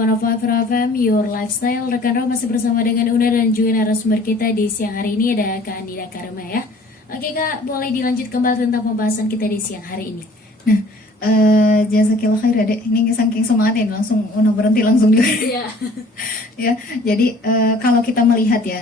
105 FM, Your Lifestyle. Rekan Ro masih bersama dengan Una dan juga narasumber kita di siang hari ini ada Kak Andida Karma ya. Oke Kak, boleh dilanjut kembali tentang pembahasan kita di siang hari ini. Nah, jazakillah khair Dek. Ini saking semangat ya, langsung Una berhenti langsung juga. Iya. Ya, jadi kalau kita melihat ya,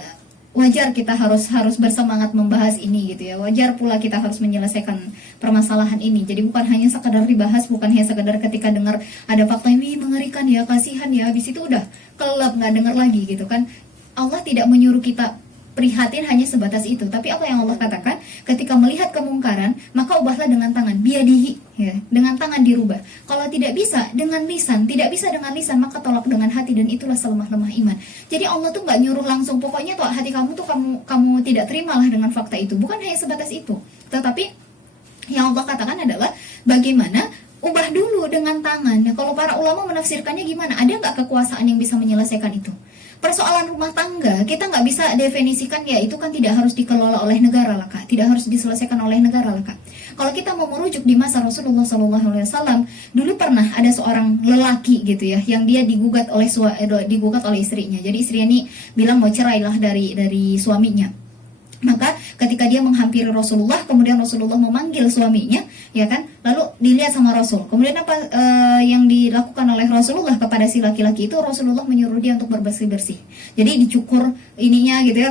wajar kita harus bersemangat membahas ini gitu ya. Wajar pula kita harus menyelesaikan permasalahan ini. Jadi bukan hanya sekadar dibahas, bukan hanya sekadar ketika dengar ada fakta ini mengerikan ya, kasihan ya, habis itu udah kelap nggak dengar lagi gitu kan. Allah tidak menyuruh kita prihatin hanya sebatas itu, tapi apa yang Allah katakan, ketika melihat kemungkaran maka ubahlah dengan tangan, biadihi ya, dengan tangan dirubah. Kalau tidak bisa dengan lisan, tidak bisa dengan lisan maka tolak dengan hati, dan itulah selemah-lemah iman. Jadi Allah tuh nggak nyuruh langsung pokoknya tuh hati kamu tuh kamu tidak terimalah dengan fakta itu, bukan hanya sebatas itu. Tetapi yang Allah katakan adalah bagaimana ubah dulu dengan tangan. Nah, kalau para ulama menafsirkannya gimana? Ada nggak kekuasaan yang bisa menyelesaikan itu? Persoalan rumah tangga kita nggak bisa definisikan ya itu kan tidak harus dikelola oleh negara lah Kak, tidak harus diselesaikan oleh negara lah Kak. Kalau kita mau merujuk di masa Rasulullah SAW, dulu pernah ada seorang lelaki gitu ya, yang dia digugat oleh istrinya. Jadi istrinya ini bilang mau cerai lah dari suaminya. Maka ketika dia menghampiri Rasulullah, kemudian Rasulullah memanggil suaminya, ya kan? Lalu dilihat sama Rasul. Kemudian apa yang dilakukan oleh Rasulullah kepada si laki-laki itu? Rasulullah menyuruh dia untuk berbersih-bersih. Jadi dicukur ininya gitu ya,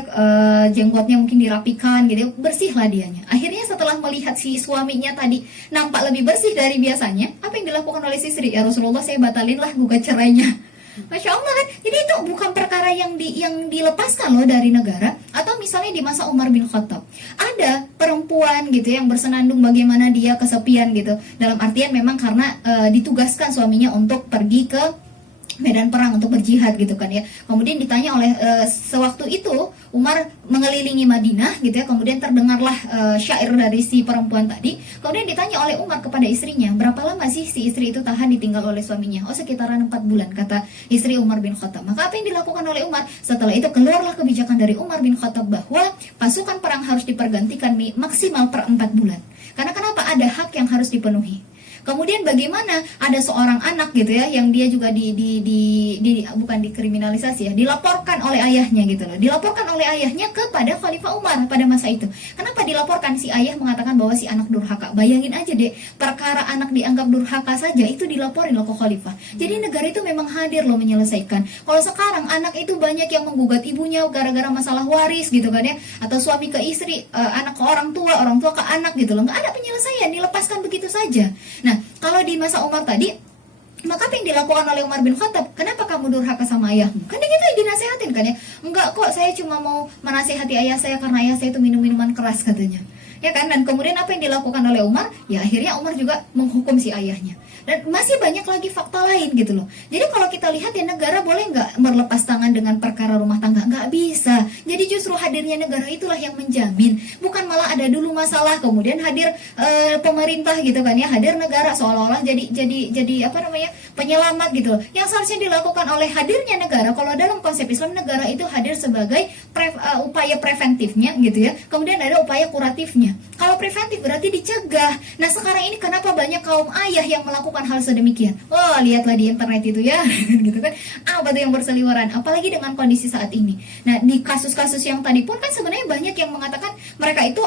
jenggotnya mungkin dirapikan gitu ya, bersihlah dianya. Akhirnya setelah melihat si suaminya tadi nampak lebih bersih dari biasanya, apa yang dilakukan oleh si istri? Ya Rasulullah, saya batalin lah gugat cerainya. Masya Allah kan, jadi itu bukan perkara yang dilepaskan loh dari negara. Atau misalnya di masa Umar bin Khattab, ada perempuan gitu yang bersenandung bagaimana dia kesepian gitu. Dalam artian memang karena ditugaskan suaminya untuk pergi ke medan perang untuk berjihad gitu kan ya. Kemudian ditanya oleh sewaktu itu Umar mengelilingi Madinah gitu ya. Kemudian terdengarlah syair dari si perempuan tadi. Kemudian ditanya oleh Umar kepada istrinya, berapa lama sih si istri itu tahan ditinggal oleh suaminya? Oh, sekitaran 4 bulan kata istri Umar bin Khattab. Maka apa yang dilakukan oleh Umar? Setelah itu keluarlah kebijakan dari Umar bin Khattab bahwa pasukan perang harus dipergantikan maksimal per 4 bulan. Karena kenapa? Ada hak yang harus dipenuhi. Kemudian bagaimana ada seorang anak gitu ya, yang dia juga bukan dikriminalisasi ya, dilaporkan oleh ayahnya gitu loh. Dilaporkan oleh ayahnya kepada Khalifah Umar pada masa itu. Kenapa dilaporkan? Si ayah mengatakan bahwa si anak durhaka. Bayangin aja deh, perkara anak dianggap durhaka saja itu dilaporin loh ke Khalifah. Jadi negara itu memang hadir loh menyelesaikan. Kalau sekarang anak itu banyak yang menggugat ibunya gara-gara masalah waris gitu kan ya, atau suami ke istri, anak ke orang tua ke anak gitu loh. Nggak ada penyelesaian, dilepaskan begitu saja. Nah, kalau di masa Umar tadi, maka apa yang dilakukan oleh Umar bin Khattab? Kenapa kamu durhaka sama ayahmu? Kan kita dinasehatin kan ya. Enggak kok, saya cuma mau menasehati ayah saya karena ayah saya itu minum minuman keras katanya. Ya kan? Dan kemudian apa yang dilakukan oleh Umar? Ya akhirnya Umar juga menghukum si ayahnya. Dan masih banyak lagi fakta lain gitu loh. Jadi kalau kita lihat ya, negara boleh nggak berlepas tangan dengan perkara rumah tangga? Nggak bisa. Jadi justru hadirnya negara itulah yang menjamin. Bukan malah ada dulu masalah kemudian hadir pemerintah gitu kan ya, hadir negara seolah-olah jadi apa namanya, penyelamat gitu loh. Yang seharusnya dilakukan oleh hadirnya negara, kalau dalam konsep Islam negara itu hadir sebagai upaya preventifnya gitu ya. Kemudian ada upaya kuratifnya. Kalau preventif berarti dicegah. Nah sekarang ini kenapa banyak kaum ayah yang melakukan hal sedemikian? Oh, lihatlah di internet itu ya, gitu kan. Apa tuh yang berseliweran? Apalagi dengan kondisi saat ini. Nah, di kasus-kasus yang tadi pun kan sebenarnya banyak yang mengatakan mereka itu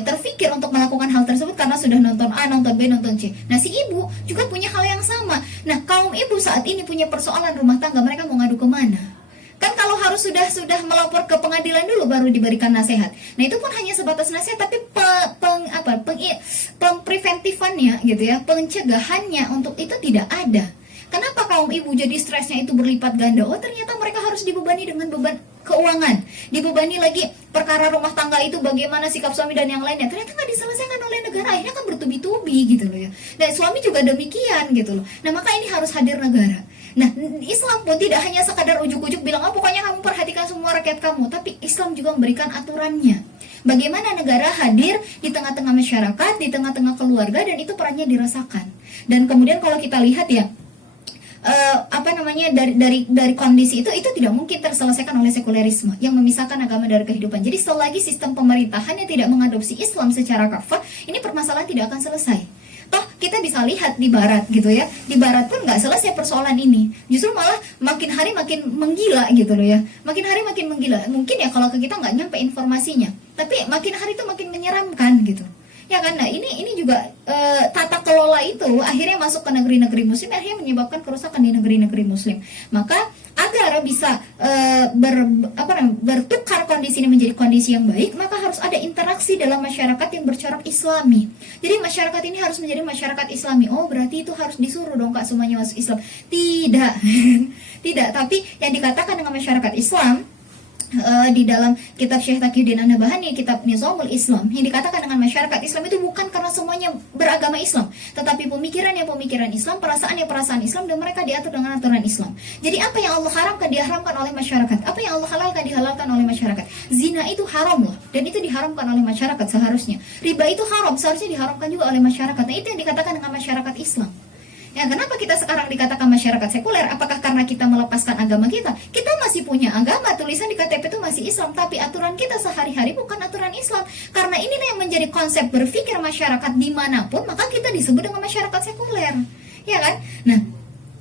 terfikir untuk melakukan hal tersebut karena sudah nonton A, nonton B, nonton C. Nah, si ibu juga punya hal yang sama. Nah, kaum ibu saat ini punya persoalan rumah tangga, mereka mau ngadu kemana? Kan kalau harus sudah melapor ke pengadilan dulu baru diberikan nasihat. Nah itu pun hanya sebatas nasihat, tapi pengpreventifannya gitu ya, pencegahannya untuk itu tidak ada. Kenapa kaum ibu jadi stresnya itu berlipat ganda? Oh ternyata mereka harus dibebani dengan beban keuangan, dibebani lagi perkara rumah tangga itu bagaimana sikap suami dan yang lainnya. Ternyata nggak diselesaikan oleh negara, akhirnya kan bertubi-tubi gitu loh ya. Dan suami juga demikian gitu loh. Nah maka ini harus hadir negara. Nah, Islam pun tidak hanya sekadar ujuk-ujuk bilang, oh pokoknya kamu perhatikan semua rakyat kamu, tapi Islam juga memberikan aturannya. Bagaimana negara hadir di tengah-tengah masyarakat, di tengah-tengah keluarga, dan itu perannya dirasakan. Dan kemudian kalau kita lihat ya, dari kondisi itu tidak mungkin terselesaikan oleh sekulerisme yang memisahkan agama dari kehidupan. Jadi selagi sistem pemerintahannya tidak mengadopsi Islam secara kafah, ini permasalahan tidak akan selesai. Toh kita bisa lihat di barat gitu ya, di barat pun nggak selesai persoalan ini, justru malah makin hari makin menggila gitu loh ya, makin hari makin menggila. Mungkin ya kalau ke kita nggak nyampe informasinya, tapi makin hari itu makin menyeramkan gitu ya kan. Nah ini juga tata kelola itu akhirnya masuk ke negeri-negeri muslim, akhirnya menyebabkan kerusakan di negeri-negeri muslim. Maka agar bisa bertukar kondisi ini menjadi kondisi yang baik, maka harus ada interaksi dalam masyarakat yang bercorak islami. Jadi masyarakat ini harus menjadi masyarakat islami. Oh berarti itu harus disuruh dong Kak semuanya masuk Islam? Tidak. Tidak, tapi yang dikatakan dengan masyarakat Islam di dalam kitab Syekh Taqiyuddin An-Nabhani, kitab Nizamul Islam, yang dikatakan dengan masyarakat Islam itu bukan karena semuanya beragama Islam, tetapi pemikirannya pemikiran Islam, perasaannya perasaan Islam, dan mereka diatur dengan aturan Islam. Jadi apa yang Allah haramkan diharamkan oleh masyarakat, apa yang Allah halalkan dihalalkan oleh masyarakat. Zina itu haram loh, dan itu diharamkan oleh masyarakat seharusnya. Riba itu haram, seharusnya diharamkan juga oleh masyarakat. Nah itu yang dikatakan dengan masyarakat Islam. Ya, kenapa kita sekarang dikatakan masyarakat sekuler? Apakah karena kita melepaskan agama kita? Kita masih punya agama, tulisan di KTP itu masih Islam, tapi aturan kita sehari-hari bukan aturan Islam. Karena inilah yang menjadi konsep berpikir masyarakat dimanapun, maka kita disebut dengan masyarakat sekuler. Ya kan? Nah,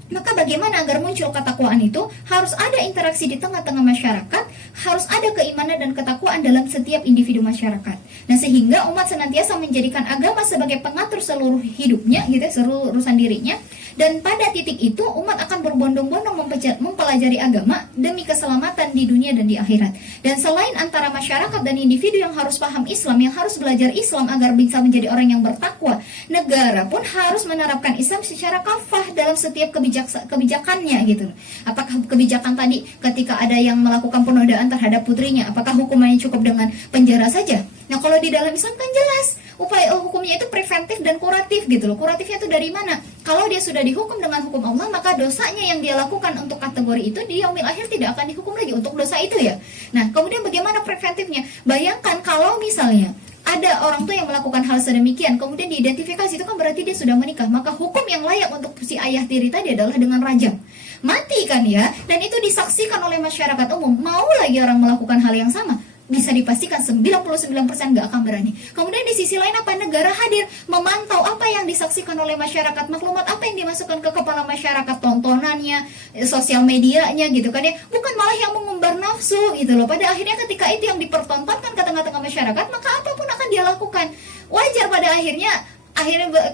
maka bagaimana agar muncul ketakwaan itu? Harus ada interaksi di tengah-tengah masyarakat, harus ada keimanan dan ketakwaan dalam setiap individu masyarakat. Nah, sehingga umat senantiasa menjadikan agama sebagai pengatur seluruh hidupnya, gitu, seluruh urusan dirinya. Dan pada titik itu umat akan berbondong-bondong mempelajari agama demi keselamatan di dunia dan di akhirat. Dan selain antara masyarakat dan individu yang harus paham Islam, yang harus belajar Islam agar bisa menjadi orang yang bertakwa, negara pun harus menerapkan Islam secara kafah dalam setiap kebijakannya gitu. Apakah kebijakan tadi ketika ada yang melakukan penodaan terhadap putrinya, apakah hukumannya cukup dengan penjara saja? Nah kalau di dalam Islam kan jelas upaya hukumnya itu preventif dan kuratif gitu loh. Kuratifnya itu dari mana? Kalau dia sudah dihukum dengan hukum Allah, maka dosanya yang dia lakukan untuk kategori itu di yaumil akhir tidak akan dihukum lagi untuk dosa itu ya. Nah kemudian bagaimana preventifnya? Bayangkan kalau misalnya ada orang tua yang melakukan hal sedemikian, kemudian diidentifikasi, itu kan berarti dia sudah menikah. Maka hukum yang layak untuk si ayah tiri tadi adalah dengan rajam. Mati kan ya, dan itu disaksikan oleh masyarakat umum. Mau lagi orang melakukan hal yang sama? Bisa dipastikan 99% gak akan berani. Kemudian di sisi lain apa? Negara hadir memantau apa yang disaksikan oleh masyarakat, maklumat apa yang dimasukkan ke kepala masyarakat, tontonannya, sosial medianya gitu kan ya. Bukan malah yang mengumbar nafsu gitu loh. Pada akhirnya ketika itu yang dipertontonkan ke tengah-tengah masyarakat, maka apapun akan dia lakukan. Wajar pada akhirnya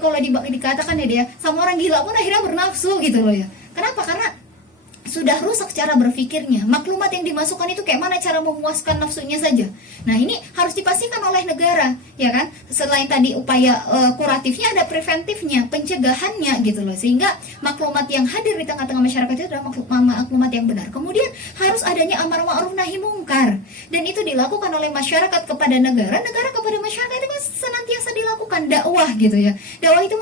kalau dikatakan ya dia sama orang gila pun akhirnya bernafsu gitu loh ya. Kenapa? Karena sudah rusak cara berpikirnya. Maklumat yang dimasukkan itu kayak mana cara memuaskan nafsunya saja. Nah ini harus dipastikan oleh negara, ya kan? Selain tadi upaya kuratifnya, ada preventifnya, pencegahannya gitu loh. Sehingga maklumat yang hadir di tengah-tengah masyarakat itu adalah maklumat yang benar. Kemudian harus adanya amar ma'ruf nahi mungkar, dan itu dilakukan oleh masyarakat kepada negara, negara kepada masyarakat. Itu kan senantiasa dilakukan dakwah gitu ya. Dakwah itu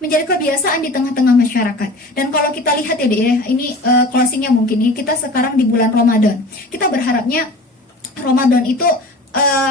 menjadi kebiasaan di tengah-tengah masyarakat. Dan kalau kita lihat ya deh, ini closingnya mungkin ini kita sekarang di bulan Ramadan. Kita berharapnya Ramadan itu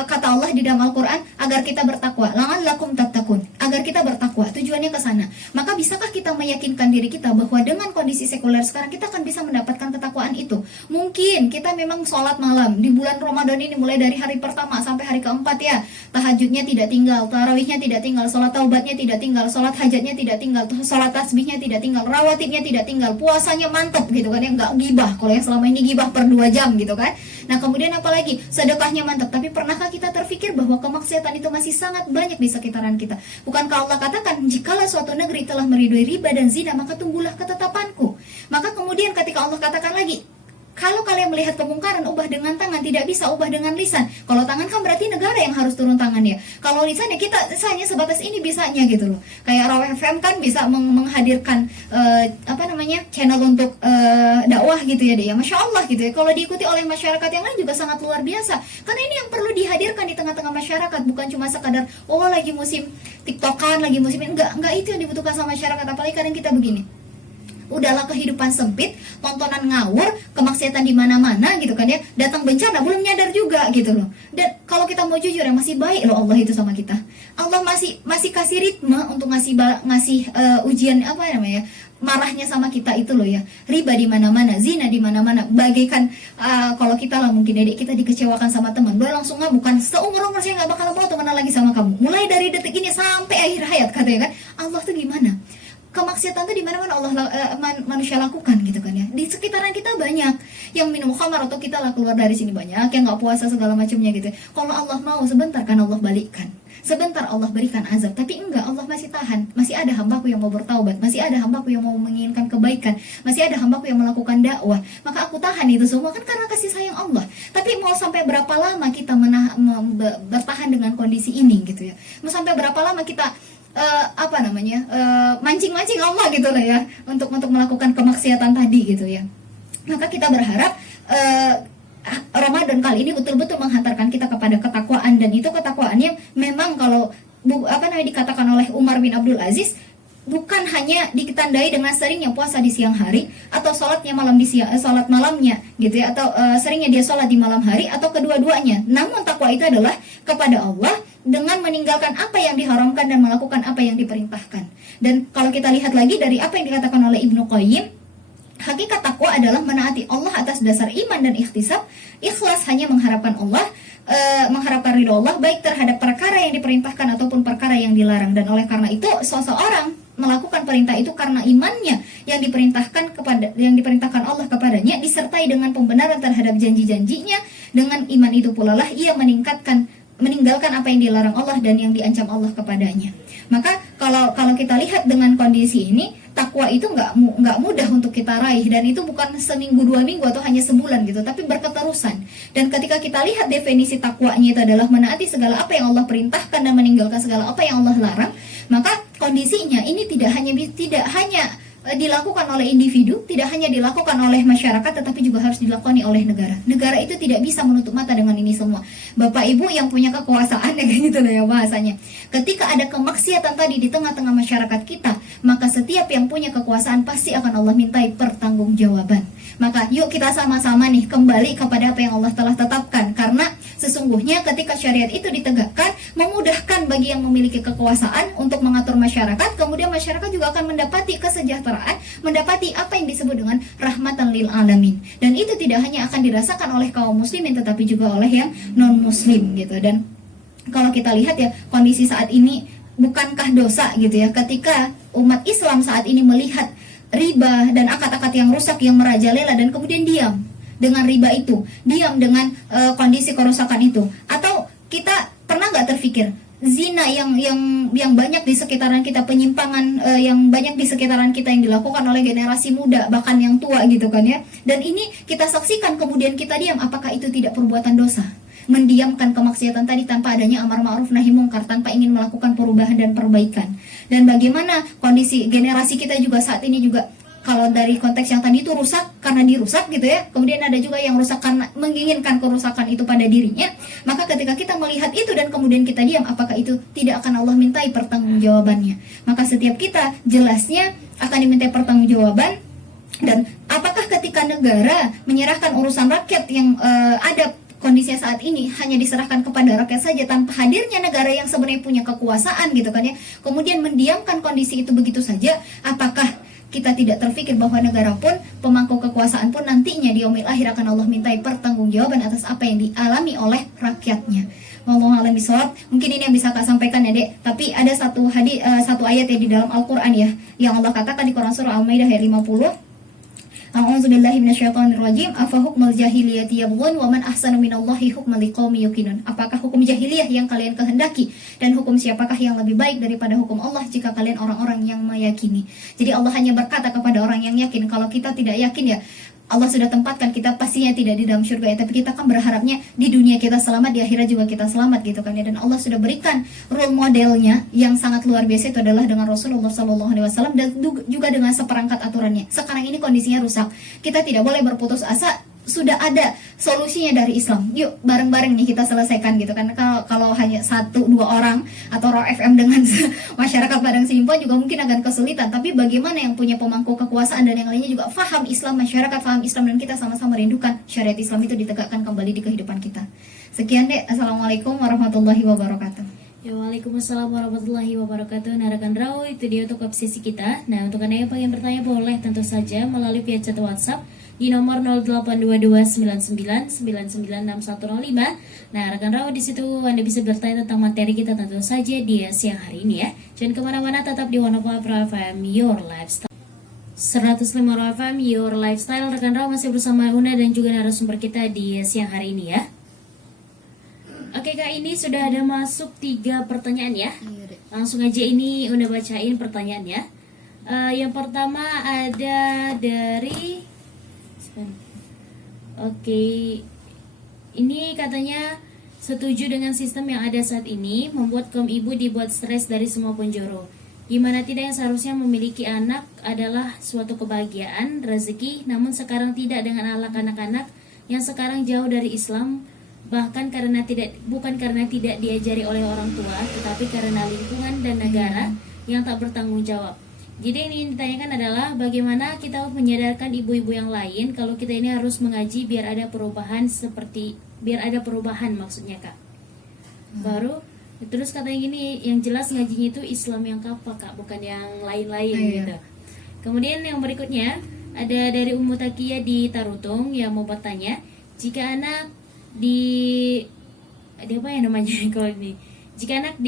kata Allah di dalam Al-Quran agar kita bertakwa, la'allakum tattaqun, agar kita bertakwa, tujuannya ke sana. Maka bisakah kita meyakinkan diri kita bahwa dengan kondisi sekuler sekarang kita akan bisa mendapatkan ketakwaan itu? Mungkin kita memang sholat malam di bulan Ramadan ini, mulai dari hari pertama sampai hari keempat ya, tahajudnya tidak tinggal, tarawihnya tidak tinggal, sholat taubatnya tidak tinggal, sholat hajatnya tidak tinggal, sholat tasbihnya tidak tinggal, rawatibnya tidak tinggal, puasanya mantap gitu kan ya, nggak gibah. Kalau yang selama ini gibah per 2 jam gitu kan. Nah kemudian apalagi sedekahnya mantap. Tapi pernahkah kita terfikir bahwa kemaksiatan itu masih sangat banyak di sekitaran kita? Bukankah Allah katakan, jikalau suatu negeri telah meridhoi riba dan zina, maka tunggulah ketetapanku. Maka kemudian ketika Allah katakan lagi, kalau kalian melihat kemungkaran, ubah dengan tangan, tidak bisa ubah dengan lisan. Kalau tangan kan berarti negara yang harus turun tangan ya. Kalau lisan ya kita hanya sebatas ini bisanya gitu loh. Kayak Raw FM kan bisa menghadirkan channel untuk dakwah gitu ya deh. Ya Masya Allah gitu ya. Kalau diikuti oleh masyarakat yang lain juga sangat luar biasa. Karena ini yang perlu dihadirkan di tengah-tengah masyarakat, bukan cuma sekadar lagi musim TikTokan, lagi musim ini. Enggak itu yang dibutuhkan sama masyarakat. Apalagi kadang kita begini. Udahlah kehidupan sempit, tontonan ngawur, kemaksiatan di mana-mana gitu kan ya. Datang bencana belum nyadar juga gitu loh. Dan kalau kita mau jujur ya, masih baik loh Allah itu sama kita. Allah masih kasih ritme untuk ngasih ujian marahnya sama kita itu loh ya. Riba di mana-mana, zina di mana-mana. Bagaikan kalau kita lah mungkin dedek kita dikecewakan sama teman, dia langsung bukan seumur-umur saya nggak bakal mau temenan lagi sama kamu. Mulai dari detik ini sampai akhir hayat katanya kan. Allah tuh gimana? Kemaksiatan tuh di mana-mana Allah manusia lakukan gitu kan ya. Di sekitaran kita banyak yang minum khamar atau kita lah keluar dari sini banyak yang nggak puasa segala macamnya gitu. Kalau Allah mau sebentar kan Allah balikkan. Sebentar Allah berikan azab, tapi enggak, Allah masih tahan. Masih ada hambaku yang mau bertaubat, masih ada hambaku yang mau menginginkan kebaikan, masih ada hambaku yang melakukan dakwah. Maka aku tahan itu semua kan karena kasih sayang Allah. Tapi mau sampai berapa lama kita bertahan dengan kondisi ini gitu ya? Mau sampai berapa lama kita mancing-mancing Allah gitu lah ya untuk melakukan kemaksiatan tadi gitu ya. Maka kita berharap Ramadan kali ini betul-betul menghantarkan kita kepada ketakwaan, dan itu ketakwaannya memang kalau dikatakan oleh Umar bin Abdul Aziz, bukan hanya ditandai dengan seringnya puasa di siang hari atau sholatnya sholat malamnya gitu ya, atau seringnya dia sholat di malam hari atau kedua-duanya. Namun takwa itu adalah kepada Allah dengan meninggalkan apa yang diharamkan dan melakukan apa yang diperintahkan. Dan kalau kita lihat lagi dari apa yang dikatakan oleh Ibnu Qayyim, hakikat takwa adalah menaati Allah atas dasar iman dan ikhtisab, ikhlas hanya mengharapkan Allah, mengharapkan ridho Allah baik terhadap perkara yang diperintahkan ataupun perkara yang dilarang. Dan oleh karena itu seseorang melakukan perintah itu karena imannya yang diperintahkan Allah kepadanya disertai dengan pembenaran terhadap janji-janjinya. Dengan iman itu pula lah ia meninggalkan apa yang dilarang Allah dan yang diancam Allah kepadanya. Maka kalau kita lihat dengan kondisi ini, takwa itu nggak mudah untuk kita raih, dan itu bukan seminggu 2 minggu atau hanya sebulan gitu, tapi berketerusan. Dan ketika kita lihat definisi takwanya itu adalah menaati segala apa yang Allah perintahkan dan meninggalkan segala apa yang Allah larang, maka kondisinya ini tidak hanya dilakukan oleh individu, tidak hanya dilakukan oleh masyarakat, tetapi juga harus dilakoni oleh negara. Negara itu tidak bisa menutup mata dengan ini semua. Bapak Ibu yang punya kekuasaan ya gitu lah ya bahasanya. Ketika ada kemaksiatan tadi di tengah-tengah masyarakat kita, maka setiap yang punya kekuasaan pasti akan Allah mintai pertanggungjawaban. Maka yuk kita sama-sama nih kembali kepada apa yang Allah telah tetapkan, karena sesungguhnya ketika syariat itu ditegakkan memudahkan bagi yang memiliki kekuasaan untuk mengatur masyarakat, kemudian masyarakat juga akan mendapati kesejahteraan, mendapati apa yang disebut dengan rahmatan lil alamin. Dan itu tidak hanya akan dirasakan oleh kaum muslimin tetapi juga oleh yang non muslim gitu. Dan kalau kita lihat ya kondisi saat ini, bukankah dosa gitu ya ketika umat Islam saat ini melihat riba dan akad-akad yang rusak yang merajalela dan kemudian diam dengan riba itu, diam dengan kondisi kerusakan itu. Atau kita pernah nggak terfikir zina yang banyak di sekitaran kita, penyimpangan yang banyak di sekitaran kita yang dilakukan oleh generasi muda bahkan yang tua gitu kan ya, dan ini kita saksikan kemudian kita diam, apakah itu tidak perbuatan dosa? Mendiamkan kemaksiatan tadi tanpa adanya amar ma'ruf nahi mungkar, tanpa ingin melakukan perubahan dan perbaikan. Dan bagaimana kondisi generasi kita juga saat ini juga, kalau dari konteks yang tadi itu rusak karena dirusak gitu ya, kemudian ada juga yang rusak karena menginginkan kerusakan itu pada dirinya. Maka ketika kita melihat itu dan kemudian kita diam, apakah itu tidak akan Allah mintai pertanggungjawabannya? Maka setiap kita jelasnya akan dimintai pertanggungjawaban. Dan apakah ketika negara menyerahkan urusan rakyat yang ada kondisinya saat ini hanya diserahkan kepada rakyat saja tanpa hadirnya negara yang sebenarnya punya kekuasaan gitu kan ya, kemudian mendiamkan kondisi itu begitu saja, apakah kita tidak terfikir bahwa negara pun, pemangku kekuasaan pun nantinya di yaumil akhir akan Allah mintai pertanggungjawaban atas apa yang dialami oleh rakyatnya. Wallahu a'lam bishawab. Mungkin ini yang bisa Kak sampaikan ya Dek. Tapi ada satu ayat yang di dalam Al-Qur'an ya, yang Allah katakan di Quran surah Al-Maidah ayat 50. A'udzubillahi minasyaitonirrajim. Afa hukmul jahiliyati yabghun wa man ahsanu minallahi hukman liqaumin yuqinun. Apakah hukum jahiliyah yang kalian kehendaki, dan hukum siapakah yang lebih baik daripada hukum Allah jika kalian orang-orang yang meyakini. Jadi Allah hanya berkata kepada orang yang yakin. Kalau kita tidak yakin ya Allah sudah tempatkan kita pastinya tidak di dalam surga ya, tapi kita kan berharapnya di dunia kita selamat, di akhirat juga kita selamat gitu kan ya. Dan Allah sudah berikan role modelnya yang sangat luar biasa, itu adalah dengan Rasulullah SAW dan juga dengan seperangkat aturannya. Sekarang ini kondisinya rusak, kita tidak boleh berputus asa. Sudah ada solusinya dari Islam. Yuk bareng-bareng nih kita selesaikan gitu kan. Kalau hanya 1-2 orang atau Raw FM dengan masyarakat Padang Simpon juga mungkin akan kesulitan. Tapi bagaimana yang punya pemangku kekuasaan dan yang lainnya juga faham Islam, masyarakat faham Islam, dan kita sama-sama rindukan syariat Islam itu ditegakkan kembali di kehidupan kita. Sekian Dek. Assalamualaikum warahmatullahi wabarakatuh. Ya, Waalaikumsalam warahmatullahi wabarakatuh. Nah, rekan Rau, itu dia untuk obsesi kita. Nah, untuk Anda yang pengen bertanya boleh tentu saja melalui via chat WhatsApp di nomor 082299996105. Nah, rekan Rau, di situ Anda bisa bertanya tentang materi kita tentu saja di siang hari ini ya. Jangan kemana-mana, tetap di 105 FM Your Lifestyle. 105 FM Your Lifestyle. Rekan Rau, masih bersama Una dan juga narasumber kita di siang hari ini ya. Oke Kak, ini sudah ada masuk 3 pertanyaan ya. Langsung aja ini udah bacain pertanyaannya. Yang pertama ada dari Oke, ini katanya setuju dengan sistem yang ada saat ini, membuat kaum ibu dibuat stres dari semua penjuru. Gimana tidak yang seharusnya memiliki anak adalah suatu kebahagiaan, rezeki, namun sekarang tidak dengan anak-anak yang sekarang jauh dari Islam, bahkan bukan karena tidak diajari oleh orang tua, tetapi karena lingkungan dan negara yang tak bertanggung jawab. Jadi ini ditanyakan adalah bagaimana kita menyadarkan ibu-ibu yang lain kalau kita ini harus mengaji biar ada perubahan maksudnya Kak. Baru terus katanya gini, yang jelas ngajinya itu Islam yang apa Kak, bukan yang lain-lain gitu. Kemudian yang berikutnya ada dari Ummu Takia di Tarutung yang mau bertanya, jika anak apa ya namanya kalau ini, jika anak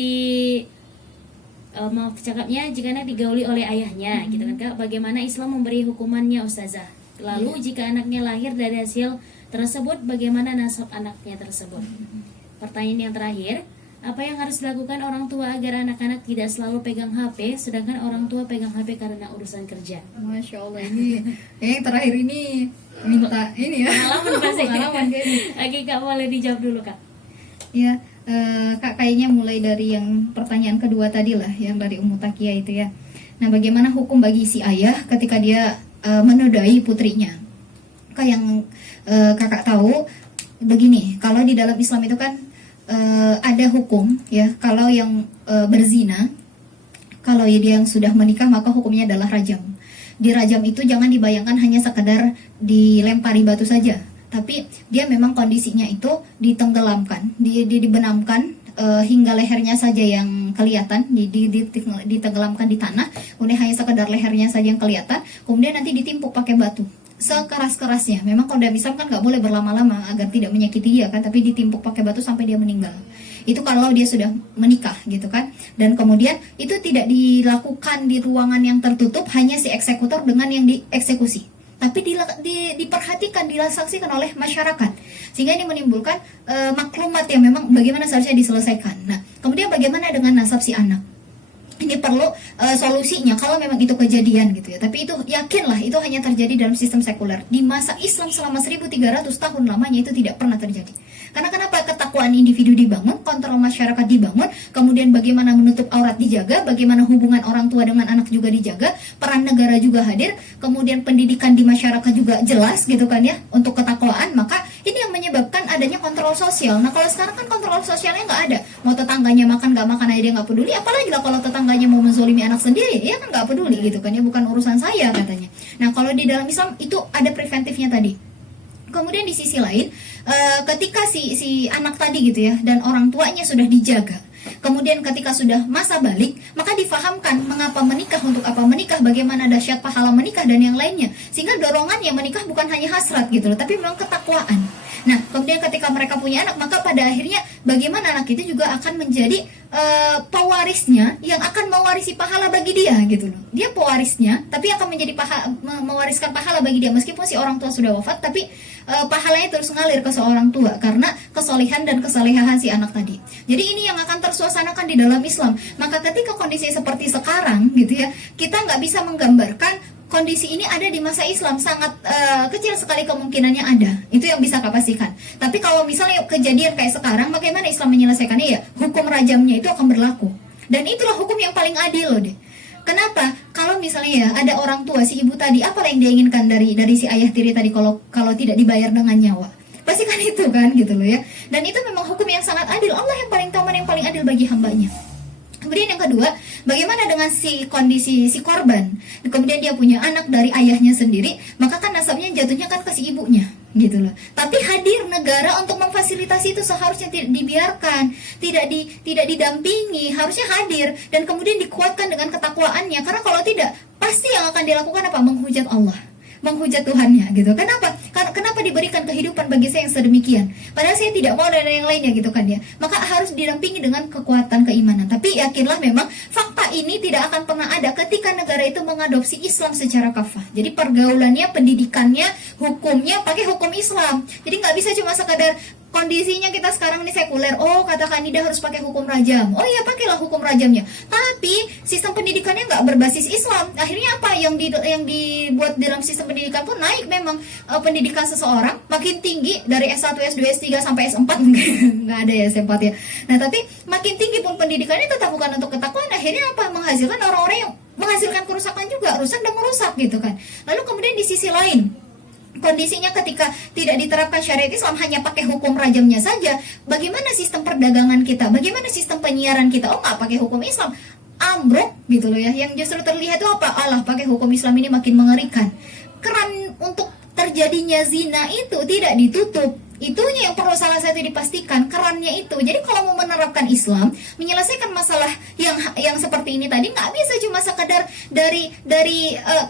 jika anak digauli oleh ayahnya gitu kan Kak, bagaimana Islam memberi hukumannya Ustazah? Lalu jika anaknya lahir dari hasil tersebut, bagaimana nasab anaknya tersebut? Pertanyaan yang terakhir, apa yang harus dilakukan orang tua agar anak-anak tidak selalu pegang HP sedangkan orang tua pegang HP karena urusan kerja? Masya Allah, ini yang terakhir ini minta ini ya, Pengalaman pasti. Oke Kak, boleh dijawab dulu Kak. Ya, Kak, kayaknya mulai dari yang pertanyaan kedua tadi lah, yang dari Ummu Takia itu ya. Nah, bagaimana hukum bagi si ayah ketika dia menodai putrinya? Kak, yang kakak tahu begini, kalau di dalam Islam itu kan ada hukum ya, kalau yang berzina, kalau dia yang sudah menikah maka hukumnya adalah rajam. Dirajam itu jangan dibayangkan hanya sekedar dilempari batu saja, tapi dia memang kondisinya itu ditenggelamkan, dibenamkan hingga lehernya saja yang kelihatan, ditenggelamkan di tanah, kemudian hanya sekedar lehernya saja yang kelihatan, kemudian nanti ditimpuk pakai batu sekeras-kerasnya. Memang kalau dalam Islam kan nggak boleh berlama-lama agar tidak menyakiti dia kan, tapi ditimpuk pakai batu sampai dia meninggal. Itu kalau dia sudah menikah gitu kan. Dan kemudian itu tidak dilakukan di ruangan yang tertutup hanya si eksekutor dengan yang dieksekusi, tapi diperhatikan, disaksikan oleh masyarakat, sehingga ini menimbulkan maklumat yang memang bagaimana seharusnya diselesaikan. Nah, kemudian bagaimana dengan nasab si anak? Ini perlu solusinya kalau memang itu kejadian gitu ya. Tapi itu yakinlah itu hanya terjadi dalam sistem sekuler. Di masa Islam selama 1300 tahun lamanya itu tidak pernah terjadi. Karena kenapa? Ketakwaan individu dibangun, kontrol masyarakat dibangun, kemudian bagaimana menutup aurat dijaga, bagaimana hubungan orang tua dengan anak juga dijaga, peran negara juga hadir, kemudian pendidikan di masyarakat juga jelas gitu kan ya, untuk ketakwaan. Maka ini yang menyebabkan adanya kontrol sosial. Nah, kalau sekarang kan kontrol sosialnya nggak ada. Mau tetangganya makan nggak makan aja dia nggak peduli, apalagi lah kalau tetangganya mau menzolimi anak sendiri, ya kan nggak peduli gitu kan ya, bukan urusan saya katanya. Nah, kalau di dalam Islam itu ada preventifnya tadi. Kemudian di sisi lain, ketika si anak tadi gitu ya, dan orang tuanya sudah dijaga, kemudian ketika sudah masa balik, maka difahamkan mengapa menikah, untuk apa menikah, bagaimana dahsyat pahala menikah dan yang lainnya, sehingga dorongannya menikah bukan hanya hasrat gitu loh, tapi memang ketakwaan. Nah, kemudian ketika mereka punya anak, maka pada akhirnya bagaimana anak itu juga akan menjadi pewarisnya yang akan mewarisi pahala bagi dia gitu loh. Dia pewarisnya, tapi akan menjadi mewariskan pahala bagi dia meskipun si orang tua sudah wafat, tapi pahalanya terus ngalir ke seorang tua karena kesolehan dan kesalehan si anak tadi. Jadi ini yang akan tersuasanakan di dalam Islam. Maka ketika kondisi seperti sekarang gitu ya, kita nggak bisa menggambarkan kondisi ini ada di masa Islam, sangat kecil sekali kemungkinannya ada. Itu yang bisa pastikan. Tapi kalau misalnya kejadian kayak sekarang, bagaimana Islam menyelesaikannya? Ya, hukum rajamnya itu akan berlaku. Dan itulah hukum yang paling adil loh deh. Kenapa? Kalau misalnya ya ada orang tua si ibu tadi, apa yang dia inginkan dari si ayah tiri tadi kalau tidak dibayar dengan nyawa? Pasti kan itu kan gitu loh ya. Dan itu memang hukum yang sangat adil. Allah yang paling tahu mana yang paling adil bagi hambanya. Kemudian yang kedua, bagaimana dengan kondisi si korban? Kemudian dia punya anak dari ayahnya sendiri, maka kan nasabnya jatuhnya kan ke si ibunya. gitu loh. Tapi hadir negara untuk memfasilitasi itu seharusnya tidak dibiarkan, tidak didampingi, harusnya hadir dan kemudian dikuatkan dengan ketakwaannya. Karena kalau tidak, pasti yang akan dilakukan apa? Menghujat Allah, menghujat Tuhannya gitu. Kenapa? Kenapa diberikan kehidupan bagi saya yang sedemikian? Padahal saya tidak mau ada yang lainnya gitu kan ya. Maka harus didampingi dengan kekuatan keimanan. Tapi yakinlah memang fakta ini tidak akan pernah ada ketika negara itu mengadopsi Islam secara kafah. Jadi pergaulannya, pendidikannya, hukumnya pakai hukum Islam. Jadi nggak bisa cuma sekadar kondisinya kita sekarang ini sekuler. Oh, katakan Nida harus pakai hukum rajam. Oh iya, pakailah hukum rajamnya. Tapi sistem pendidikannya nggak berbasis Islam. Akhirnya apa yang dibuat dalam sistem pendidikan pun naik memang pendidikan seseorang makin tinggi dari S1, S2, S3 sampai S4 nggak ada ya S4 ya. Nah, tapi makin tinggi pun pendidikannya tetap bukan untuk ketakwaan. Akhirnya apa? Menghasilkan orang-orang yang menghasilkan kerusakan juga, rusak dan merusak gitu kan. Lalu kemudian di sisi lain, kondisinya ketika tidak diterapkan syariat Islam, hanya pakai hukum rajamnya saja, bagaimana sistem perdagangan kita, bagaimana sistem penyiaran kita? Oh, nggak pakai hukum Islam, ambruk gitu loh ya. Yang justru terlihat itu apa? Allah, pakai hukum Islam ini makin mengerikan. Keran untuk terjadinya zina itu tidak ditutup. Itunya yang perlu salah satu dipastikan, kerannya itu. Jadi kalau mau menerapkan Islam, menyelesaikan masalah yang seperti ini tadi, nggak bisa cuma sekedar dari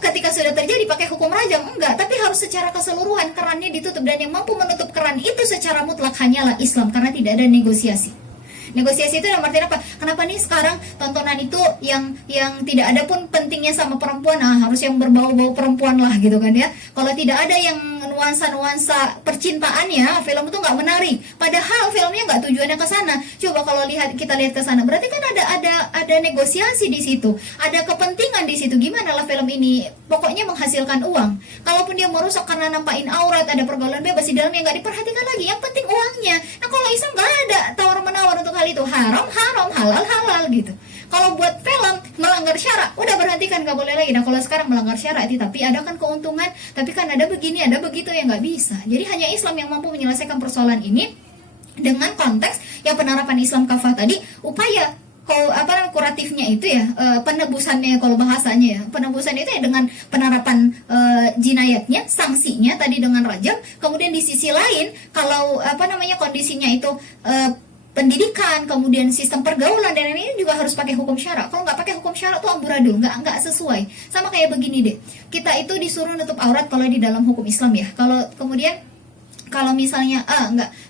ketika sudah terjadi pakai hukum rajam, enggak, tapi harus secara keseluruhan kerannya ditutup. Dan yang mampu menutup keran itu secara mutlak hanyalah Islam, karena tidak ada negosiasi. Negosiasi itu dalam artian apa? Kenapa nih sekarang tontonan itu yang tidak ada pun pentingnya sama perempuan, harus yang berbau-bau perempuan lah gitu kan ya. Kalau tidak ada yang nuansa-nuansa percintaannya, film itu nggak menarik. Padahal filmnya nggak tujuannya ke sana. Coba kalau kita lihat ke sana, berarti kan ada negosiasi di situ, ada kepentingan di situ. Gimana lah film ini? Pokoknya menghasilkan uang. Kalaupun dia merusak karena nampain aurat, ada pergaulan bebas di dalamnya, nggak diperhatikan lagi. Yang penting uangnya. Nah, kalau Islam nggak ada tawar-menawar untuk hal itu, haram, halal, halal gitu. Kalau buat film melanggar syarak, udah berhentikan, nggak boleh lagi. Nah, kalau sekarang melanggar syarak, tapi ada kan keuntungan, tapi kan ada begini, ada begitu, ya nggak bisa. Jadi hanya Islam yang mampu menyelesaikan persoalan ini dengan konteks yang penerapan Islam kafah tadi, upaya kuratifnya itu ya, penebusannya kalau bahasanya ya, penebusan itu ya dengan penerapan jinayatnya, sanksinya tadi dengan rajam. Kemudian di sisi lain, kalau kondisinya itu pendidikan, kemudian sistem pergaulan dan ini juga harus pakai hukum syarak. Kalau nggak pakai hukum syarak tuh amburadul, nggak sesuai. Sama kayak begini deh, kita itu disuruh nutup aurat kalau di dalam hukum Islam ya. Kalau misalnya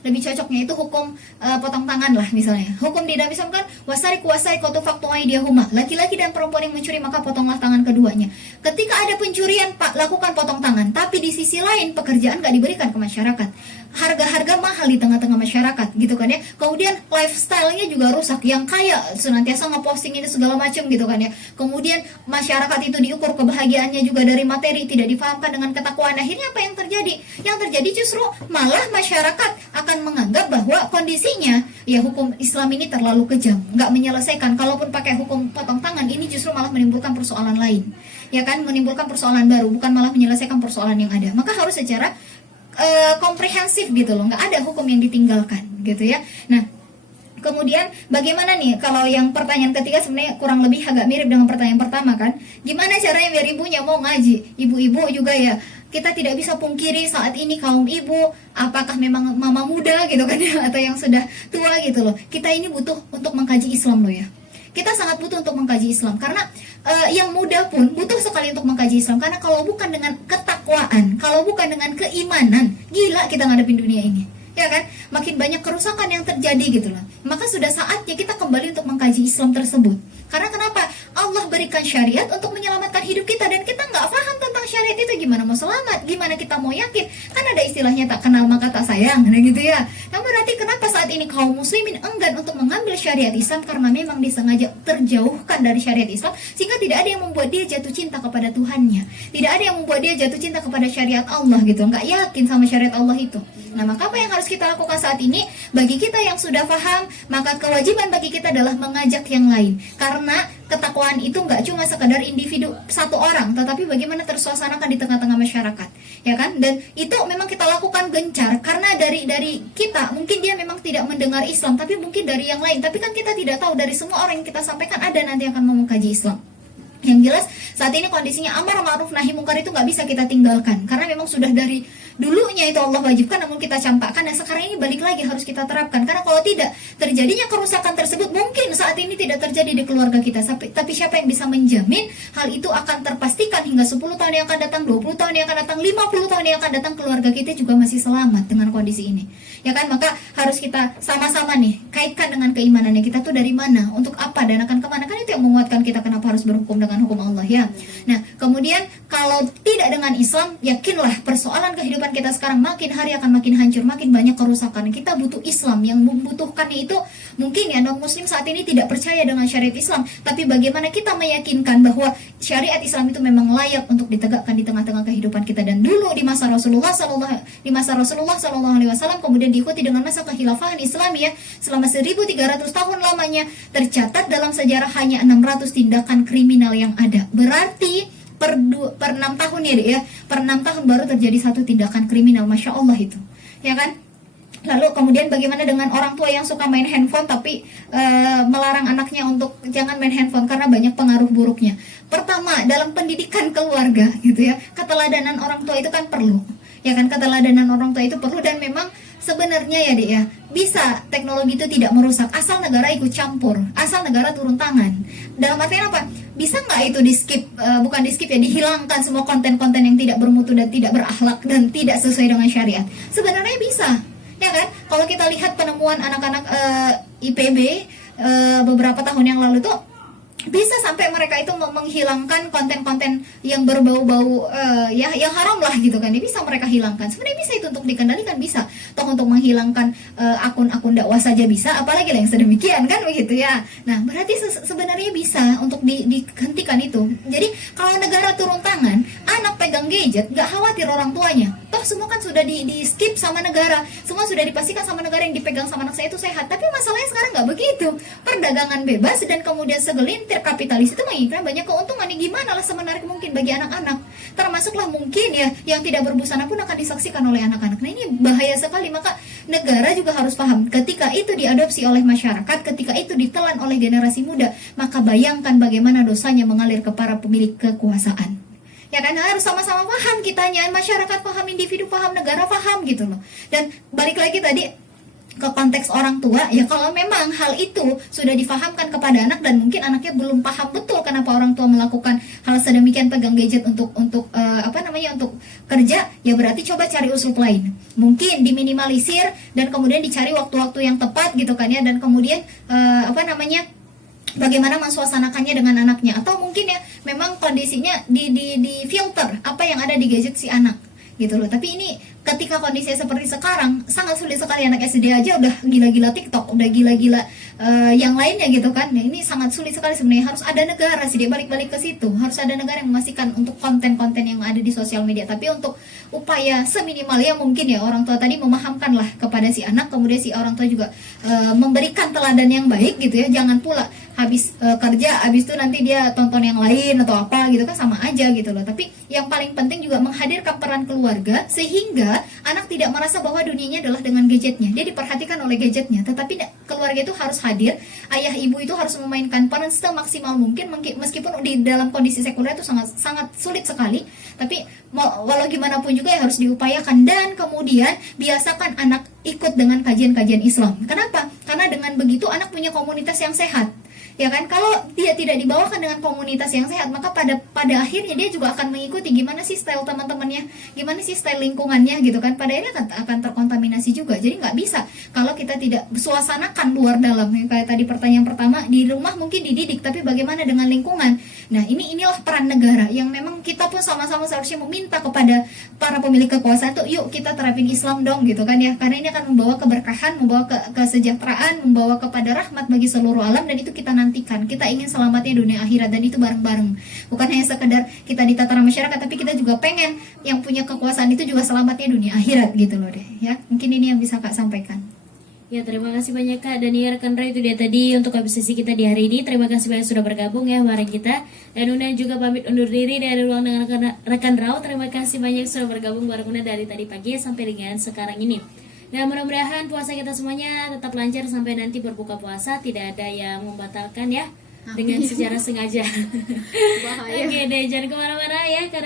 lebih cocoknya itu hukum potong tangan lah misalnya. Hukum di dalam Islam kan wasari kuasai kotu faktuai dia huma. Laki-laki dan perempuan yang mencuri maka potonglah tangan keduanya. Ketika ada pencurian, Pak, lakukan potong tangan. Tapi di sisi lain pekerjaan nggak diberikan ke masyarakat. Harga-harga mahal di tengah-tengah masyarakat gitu kan ya. Kemudian lifestyle-nya juga rusak. Yang kaya senantiasa ngeposting ini segala macam gitu kan ya. Kemudian masyarakat itu diukur kebahagiaannya juga dari materi, tidak difahamkan dengan ketakwaan. Akhirnya apa yang terjadi? Yang terjadi justru malah masyarakat akan menganggap bahwa kondisinya ya hukum Islam ini terlalu kejam, nggak menyelesaikan. Kalaupun pakai hukum potong tangan, ini justru malah menimbulkan persoalan lain, ya kan, menimbulkan persoalan baru, bukan malah menyelesaikan persoalan yang ada. Maka harus secara komprehensif gitu loh, nggak ada hukum yang ditinggalkan gitu ya. Nah, kemudian bagaimana nih kalau yang pertanyaan ketiga sebenarnya kurang lebih agak mirip dengan pertanyaan pertama kan? Gimana caranya biar ibunya mau ngaji? Ibu-ibu juga ya, kita tidak bisa pungkiri saat ini kaum ibu, apakah memang mama muda gitu kan ya, atau yang sudah tua gitu loh. Kita ini butuh untuk mengkaji Islam loh ya. Kita sangat butuh untuk mengkaji Islam karena yang muda pun butuh sekali untuk mengkaji Islam. Karena kalau bukan dengan ketakwaan, kalau bukan dengan keimanan, gila kita ngadepin dunia ini, ya kan? Makin banyak kerusakan yang terjadi gitu loh. Maka sudah saatnya kita kembali untuk mengkaji Islam tersebut. Karena kenapa? Allah berikan syariat untuk menyelamatkan hidup kita, dan kita nggak paham tentang syariat itu, gimana mau selamat, gimana kita mau yakin? Kan ada istilahnya tak kenal maka tak sayang, nah gitu ya. Nah, berarti kenapa saat ini kaum muslimin enggan untuk mengambil syariat Islam? Karena memang disengaja terjauhkan dari syariat Islam, sehingga tidak ada yang membuat dia jatuh cinta kepada Tuhannya, tidak ada yang membuat dia jatuh cinta kepada syariat Allah gitu, nggak yakin sama syariat Allah itu. Nah, maka apa yang harus kita lakukan saat ini? Bagi kita yang sudah paham, maka kewajiban bagi kita adalah mengajak yang lain. Karena ketakwaan itu nggak cuma sekadar individu satu orang, tetapi bagaimana tersuasanakan di tengah-tengah masyarakat, ya kan? Dan itu memang kita lakukan gencar karena dari kita mungkin dia memang tidak mendengar Islam, tapi mungkin dari yang lain. Tapi kan kita tidak tahu, dari semua orang yang kita sampaikan ada nanti yang akan mau mengkaji Islam. Yang jelas saat ini kondisinya amar ma'ruf nahi mungkar itu nggak bisa kita tinggalkan, karena memang sudah dari dulunya itu Allah wajibkan namun kita campakkan, dan sekarang ini balik lagi harus kita terapkan. Karena kalau tidak, terjadinya kerusakan tersebut mungkin saat ini tidak terjadi di keluarga kita, tapi siapa yang bisa menjamin hal itu akan terpastikan hingga 10 tahun yang akan datang, 20 tahun yang akan datang, 50 tahun yang akan datang, keluarga kita juga masih selamat dengan kondisi ini, ya kan? Maka harus kita sama-sama nih kaitkan dengan keimanannya kita tuh dari mana, untuk apa, dan akan kemana, kan itu yang menguatkan kita kenapa harus berhukum dengan hukum Allah, ya. Nah, kemudian kalau tidak dengan Islam, yakinlah persoalan kehidupan kita sekarang makin hari akan makin hancur, makin banyak kerusakan. Kita butuh Islam. Yang membutuhkannya itu mungkin ya non muslim saat ini tidak percaya dengan syariat Islam, tapi bagaimana kita meyakinkan bahwa syariat Islam itu memang layak untuk ditegakkan di tengah-tengah kehidupan kita. Dan dulu di masa Rasulullah Sallallahu Alaihi Wasallam, kemudian diikuti dengan masa kekhilafahan Islam, ya, selama 1300 tahun lamanya, tercatat dalam sejarah hanya 600 tindakan kriminal yang ada. Berarti per 6 tahun ya, per 6 tahun baru terjadi satu tindakan kriminal. Masya Allah itu, ya kan? Lalu kemudian bagaimana dengan orang tua yang suka main handphone tapi melarang anaknya untuk jangan main handphone karena banyak pengaruh buruknya. Pertama, dalam pendidikan keluarga gitu ya, keteladanan orang tua itu kan perlu, ya kan? Keteladanan orang tua itu perlu, dan memang sebenarnya ya Dek ya, bisa teknologi itu tidak merusak asal negara ikut campur, asal negara turun tangan. Dalam artian apa? Bisa nggak itu di skip, bukan di skip ya, dihilangkan semua konten-konten yang tidak bermutu dan tidak berakhlak dan tidak sesuai dengan syariat? Sebenarnya bisa, ya kan? Kalau kita lihat penemuan anak-anak IPB beberapa tahun yang lalu tuh, bisa sampai mereka itu menghilangkan konten-konten yang berbau-bau ya yang haram lah gitu kan, ya, bisa mereka hilangkan. Sebenarnya bisa itu untuk dikendalikan, bisa toh untuk menghilangkan akun-akun dakwah saja bisa, apalagi yang sedemikian kan begitu ya. Nah berarti sebenarnya bisa untuk dihentikan itu. Jadi kalau negara turun tangan, anak pegang gadget gak khawatir orang tuanya, toh semua kan sudah di skip sama negara, semua sudah dipastikan sama negara yang dipegang sama anak saya itu sehat. Tapi masalahnya sekarang nggak begitu, perdagangan bebas dan kemudian segelintir kapitalis itu menginginkan banyak keuntungan. Gimana lah semenarik mungkin bagi anak-anak, termasuklah mungkin ya yang tidak berbusana pun akan disaksikan oleh anak-anak. Nah ini bahaya sekali. Maka negara juga harus paham, ketika itu diadopsi oleh masyarakat, ketika itu ditelan oleh generasi muda, maka bayangkan bagaimana dosanya mengalir ke para pemilik kekuasaan, ya kan? Harus sama-sama paham kitanya, masyarakat paham, individu paham, negara paham gitu loh. Dan balik lagi tadi ke konteks orang tua, ya kalau memang hal itu sudah difahamkan kepada anak dan mungkin anaknya belum paham betul kenapa orang tua melakukan hal sedemikian, pegang gadget untuk untuk kerja, ya berarti coba cari usul lain, mungkin diminimalisir dan kemudian dicari waktu-waktu yang tepat gitu kan ya, dan kemudian bagaimana mensuasanakannya dengan anaknya, atau mungkin ya memang kondisinya di filter apa yang ada di gadget si anak gitu loh. Tapi ini ketika kondisinya seperti sekarang sangat sulit sekali, anak SD aja udah gila-gila TikTok, udah gila-gila yang lainnya gitu kan. Nah, ini sangat sulit sekali sebenarnya. Harus ada negara sih, dia balik-balik ke situ. Harus ada negara yang memastikan untuk konten-konten yang ada di sosial media. Tapi untuk upaya seminimalnya mungkin ya orang tua tadi memahamkanlah kepada si anak, kemudian si orang tua juga memberikan teladan yang baik gitu ya. Jangan pula habis kerja, habis itu nanti dia tonton yang lain atau apa gitu kan, sama aja gitu loh. Tapi yang paling penting juga menghadirkan peran keluarga sehingga anak tidak merasa bahwa dunianya adalah dengan gadgetnya. Dia diperhatikan oleh gadgetnya, tetapi keluarga itu harus hadir. Ayah ibu itu harus memainkan peran semaksimal mungkin, meskipun di dalam kondisi sekuler itu sangat sulit sekali. Tapi walau gimana pun juga ya harus diupayakan, dan kemudian biasakan anak ikut dengan kajian-kajian Islam. Kenapa? Karena dengan begitu anak punya komunitas yang sehat, ya kan? Kalau dia tidak dibawakan dengan komunitas yang sehat, maka pada akhirnya dia juga akan mengikuti gimana sih style teman-temannya, gimana sih style lingkungannya gitu kan. Pada akhirnya akan terkontaminasi juga. Jadi nggak bisa kalau kita tidak suasanakan luar dalam. Kayak tadi pertanyaan pertama, di rumah mungkin dididik, tapi bagaimana dengan lingkungan? Nah inilah peran negara yang memang kita pun sama-sama seharusnya meminta kepada para pemilik kekuasaan tuh, yuk kita terapin Islam dong gitu kan ya. Karena ini akan membawa keberkahan, membawa kesejahteraan, membawa kepada rahmat bagi seluruh alam, dan itu kita nantikan. Kita ingin selamatnya dunia akhirat, dan itu bareng-bareng. Bukan hanya sekedar kita di tataran masyarakat, tapi kita juga pengen yang punya kekuasaan itu juga selamatnya dunia akhirat gitu loh deh ya. Mungkin ini yang bisa Kak sampaikan. Ya, terima kasih banyak Kak. Dan ya rekan Rai, itu dia tadi untuk sesi kita di hari ini. Terima kasih banyak sudah bergabung ya bareng kita. Dan Una juga pamit undur diri dari ruang dengan rekan Rau. Terima kasih banyak sudah bergabung bareng Una dari tadi pagi sampai dengan sekarang ini. Dan mudah-mudahan puasa kita semuanya tetap lancar sampai nanti berbuka puasa, tidak ada yang membatalkan ya dengan secara sengaja. Oke deh, jangan kemana-mana ya karena